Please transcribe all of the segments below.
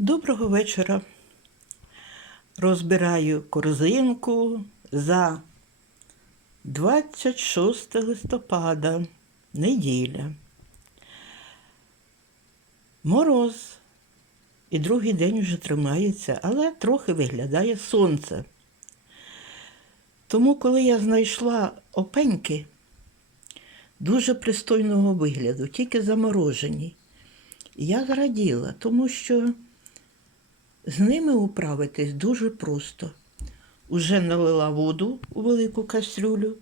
Доброго вечора. Розбираю корзинку за 26 листопада, неділя. Мороз. І другий день вже тримається, але трохи виглядає сонце. Тому, коли я знайшла опеньки дуже пристойного вигляду, тільки заморожені, я зраділа, тому що з ними управитись дуже просто. Уже налила воду у велику кастрюлю.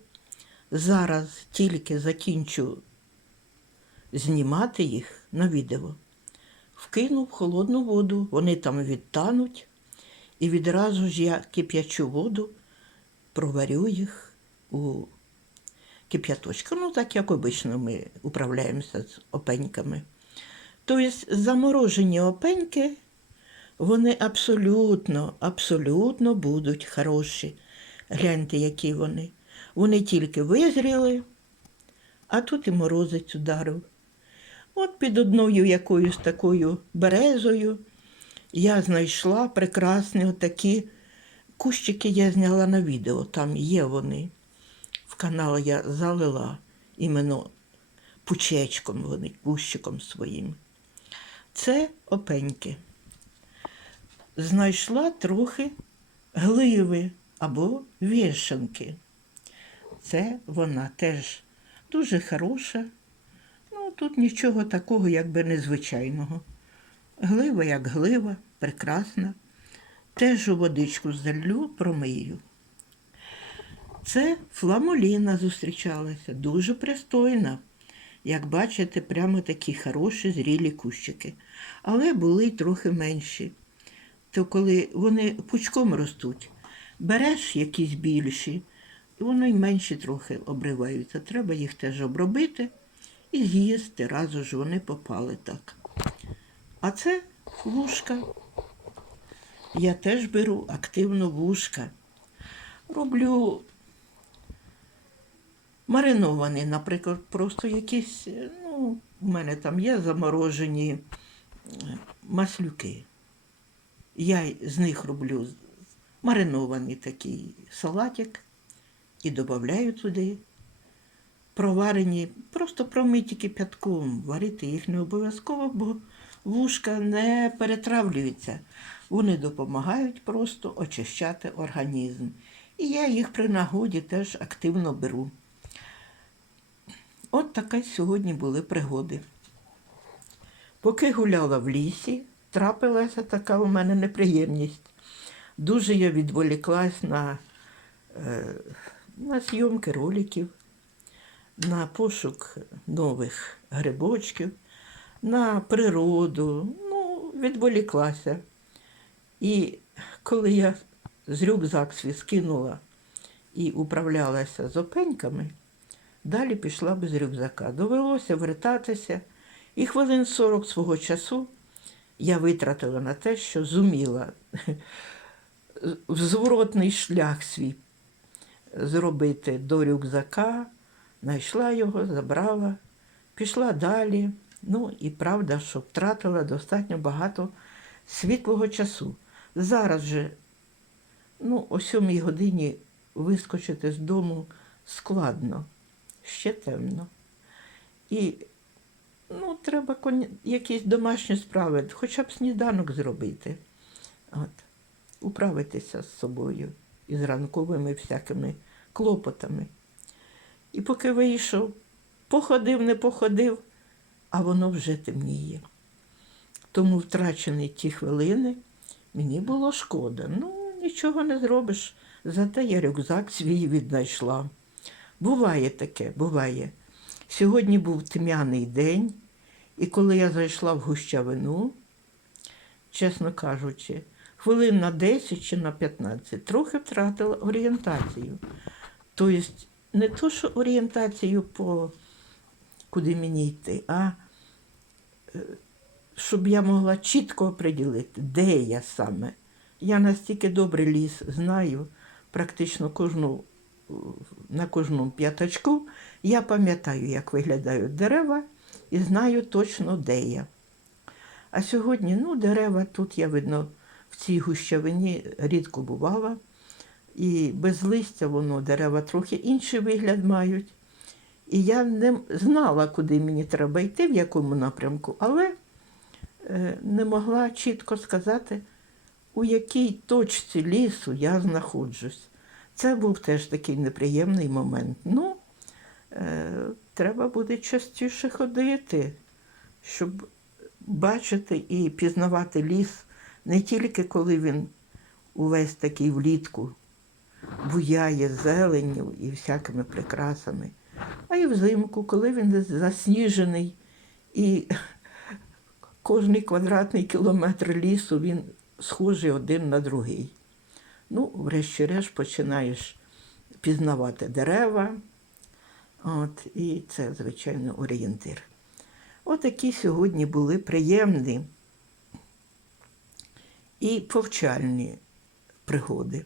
Зараз тільки закінчу знімати їх на відео. Вкинув холодну воду, вони там відтануть, і відразу ж я кип'ячу воду, проварю їх у кип'яточку. Ну, так як обично ми управляємося з опеньками. Тобто заморожені опеньки, вони абсолютно, абсолютно будуть хороші. Гляньте, які вони. Вони тільки визріли, а тут і морозець ударив. От під одною якоюсь такою березою я знайшла прекрасні отакі кущики я зняла на відео, там є вони. В канал я залила іменно пучечком вони, кущиком своїм. Це опеньки. Знайшла трохи гливи або вішанки. Це вона теж дуже хороша. Ну, тут нічого такого, якби незвичайного. Глива як глива, прекрасна. Теж у водичку залю, промию. Це фламоліна зустрічалася, дуже пристойна. Як бачите, прямо такі хороші зрілі кущики. Але були й трохи менші. То коли вони пучком ростуть, береш якісь більші, і вони й менші трохи обриваються. Треба їх теж обробити і з'їсти, разу ж вони попали так. А це вушка. Я теж беру активно вушка. Роблю мариновані, наприклад, просто якісь, ну, у мене там є заморожені е, маслюки. Я з них роблю маринований такий салатик і додаю туди. Проварені, просто промиті кипятком. Варити їх не обов'язково, бо вушка не перетравлюються. Вони допомагають просто очищати організм. І я їх при нагоді теж активно беру. От така сьогодні були пригоди. Поки гуляла в лісі, трапилася така у мене неприємність. Дуже я відволіклась на, е, на зйомки роликів, на пошук нових грибочків, на природу. Ну, відволіклася. І коли я з рюкзак свій скинула і управлялася з опеньками, далі пішла без рюкзака. Довелося вертатися, і хвилин 40 свого часу я витратила на те, що зуміла в зворотний шлях свій зробити до рюкзака, знайшла його, забрала, пішла далі. Ну і правда, що втратила достатньо багато світлого часу. Зараз же, ну, о сьомій годині вискочити з дому складно, ще темно. І ну, треба коні- якісь домашні справи, хоча б сніданок зробити. От. Управитися з собою і з ранковими всякими клопотами. І поки вийшов, походив, не походив, а воно вже темніє. Тому втрачені ті хвилини мені було шкода. Ну, нічого не зробиш. Зате я рюкзак свій віднайшла. Буває таке, буває. Сьогодні був тьмяний день, і коли я зайшла в гущавину, чесно кажучи, хвилин на 10 чи на 15 трохи втратила орієнтацію. Тобто, не то, що орієнтацію по куди мені йти, а е, щоб я могла чітко оприділити, де я саме. Я настільки добре ліс знаю, практично кожну, на кожному п'ятачку я пам'ятаю, як виглядають дерева, і знаю точно, де я. А сьогодні, ну, дерева тут я видно в цій гущавині рідко бувала. І без листя воно дерева трохи інший вигляд мають. І я не знала, куди мені треба йти, в якому напрямку, але е, не могла чітко сказати, у якій точці лісу я знаходжусь. Це був теж такий неприємний момент. Ну, е, треба буде частіше ходити, щоб бачити і пізнавати ліс не тільки коли він увесь такий влітку буяє зеленню і всякими прикрасами, а й взимку, коли він засніжений і кожний квадратний кілометр лісу він схожий один на другий. Ну, врешті-решт починаєш пізнавати дерева. От, і це, звичайно, орієнтир. Отакі сьогодні були приємні і повчальні пригоди.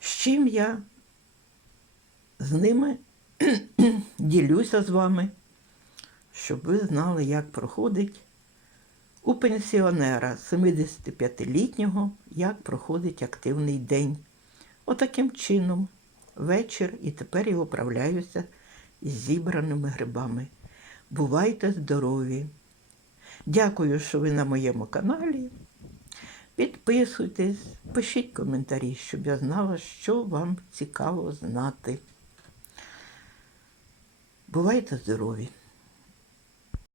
З чим я з ними ділюся з вами, щоб ви знали, як проходить у пенсіонера 75-літнього, як проходить активний день. Отаким чином, вечір, і тепер я управляюся із зібраними грибами. Бувайте здорові! Дякую, що ви на моєму каналі. Підписуйтесь, пишіть коментарі, щоб я знала, що вам цікаво знати. Бувайте здорові!